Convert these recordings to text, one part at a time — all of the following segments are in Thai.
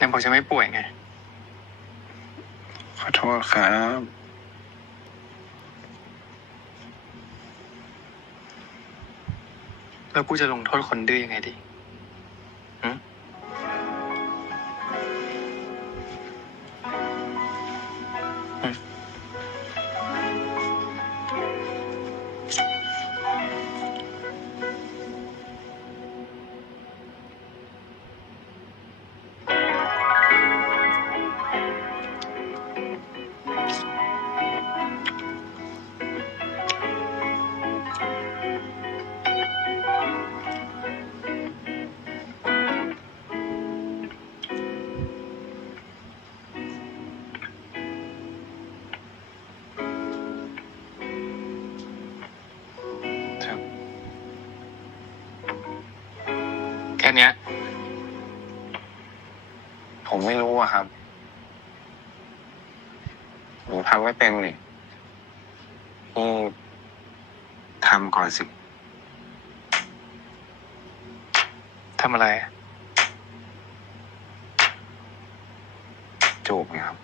นายบอกจะไม่ป่วยไง ขอโทษครับ แล้วกูจะลงโทษคนดื้อยังไงดีหึค ค่เนี้ย ผมไม่รู้อะครับหนูทำไม่เป็นนี่นี่ทำก่อนสิทำอะไร จูบไงครับ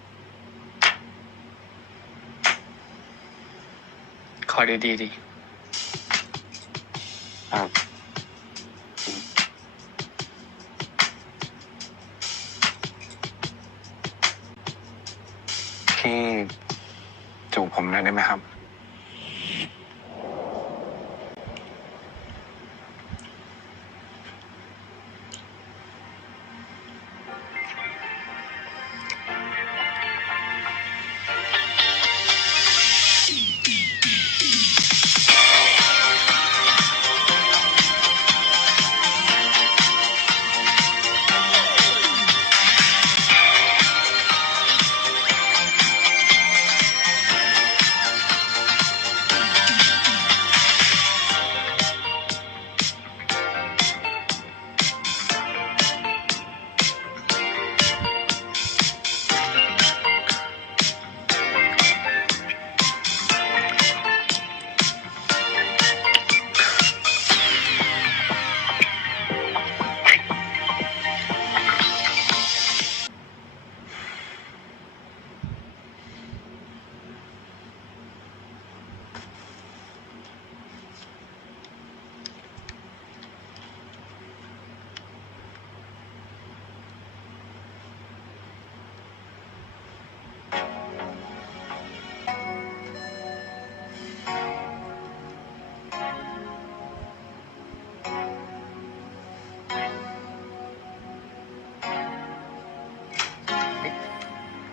ขอดีๆดิครับ ที่จูบผมหน่อยได้ไหมครับ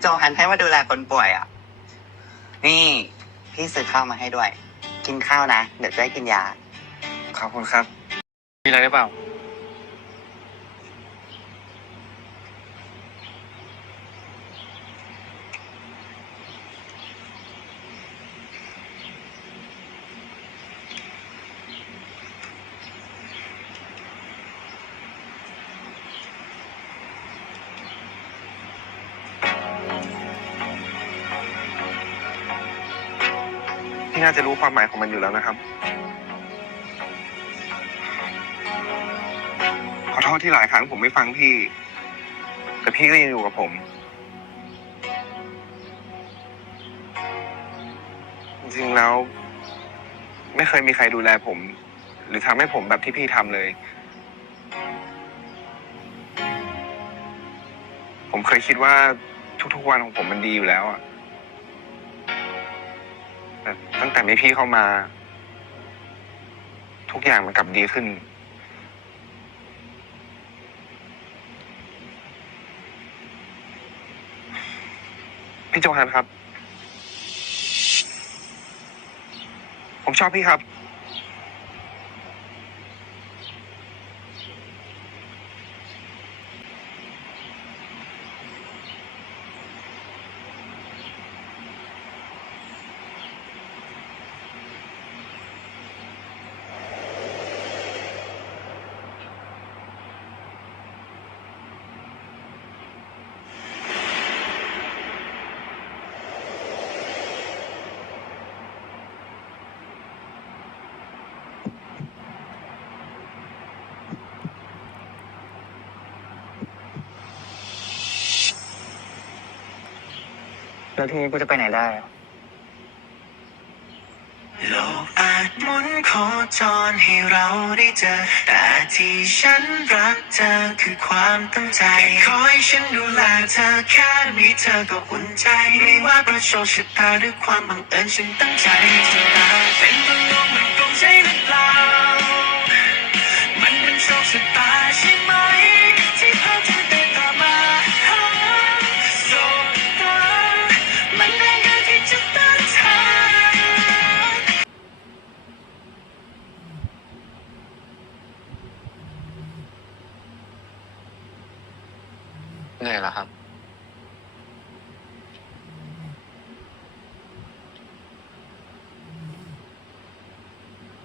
โจหันให้มาดูแลคนป่วยอะ นี่พี่ซื้อข้าวมาให้ด้วย กินข้าวนะ เดี๋ยวจะได้กินยา ขอบคุณครับ มีอะไรหรือเปล่า น่าจะรู้ความหมายของมันอยู่แล้วนะครับ ขอโทษที่หลายครั้งผมไม่ฟังพี่ แต่พี่ก็ยังอยู่กับผม จริงๆแล้ว ไม่เคยมีใครดูแลผม หรือทำให้ผมแบบที่พี่ทำเลย ผมเคยคิดว่าทุกๆวันของผมมันดีอยู่แล้วอะ แต่ตั้งแต่มีพี่เข้ามา ทุกอย่างมันกลับดีขึ้น พี่โจฮันครับ ผมชอบพี่ครับ แล้วทีนี้กูจะไปไหนได้อะโลกอาจหมุนโคจรให้เราได้เจอ แต่ที่ฉันรักเธอคือความตั้งใจคอยฉันดูแลเธอแค่มีเธอก็อุ่นใจ ไม่ว่าประโชคชะตาหรือความบังเอิญฉันตั้งใจจะมาเป็นตัวงมันคง เหนื่อยแล้วครับ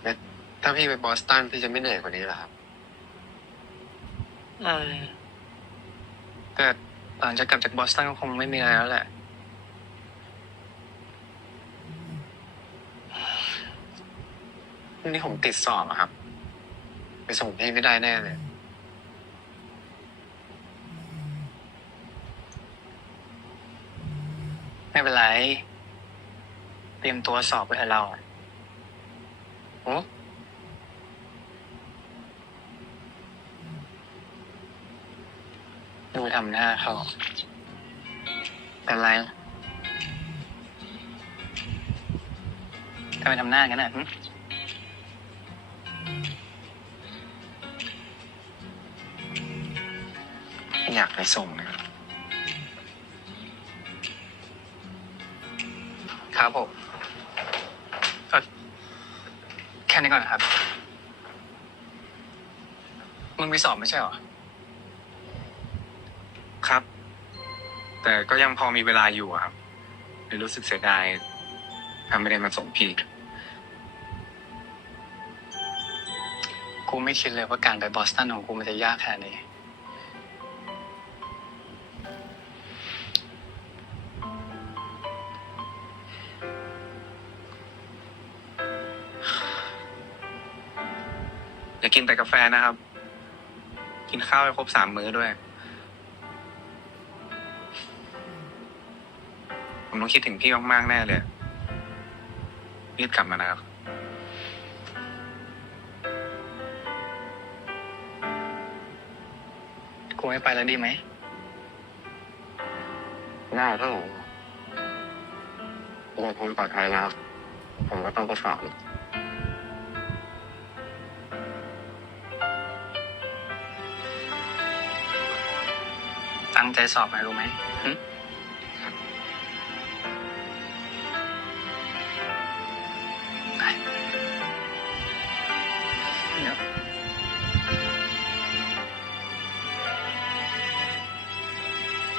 แล้วถ้าพี่ไปบอสตันพี่จะไม่เหนื่อยกว่านี้เหรอครับ อืมแต่หลังจากกลับจากบอสตันก็คงไม่มีอะไรแล้วแหละพรุ่งนี้ผมติดสอบอะครับ ไปส่งพี่ไม่ได้แน่เลย ไม่เป็นไร เตรียมตัวสอบไว้ให้เราโอ้ดูทำหน้าเขาเป็นไรทำไมทำหน้ากันน่ะหึอยากไปส่งนะ ครับครับผมเอ่อแค่นี้ก่อนนะครับ มึงไปสอบไม่ใช่เหรอ ครับ แต่ก็ยังพอมีเวลาอยู่อะครับเลยรู้สึกเสียดายถ้าไม่ได้มาส่งพี่ กูไม่คิดเลยว่าการไปบอสตันของกูมันจะยากขนาดนี้ อย่ากินแต่กาแฟนะครับ กินข้าวให้ครบสามมื้อด้วย ผมต้องคิดถึงพี่มากๆแน่เลยรีบกลับมานะครับ กูไม่ไปแล้วดีไหม ได้ครับผมผมผมปลอดภัยแล้วผมก็ต้องไปสอบ งใจสอบไหมรู้ไหม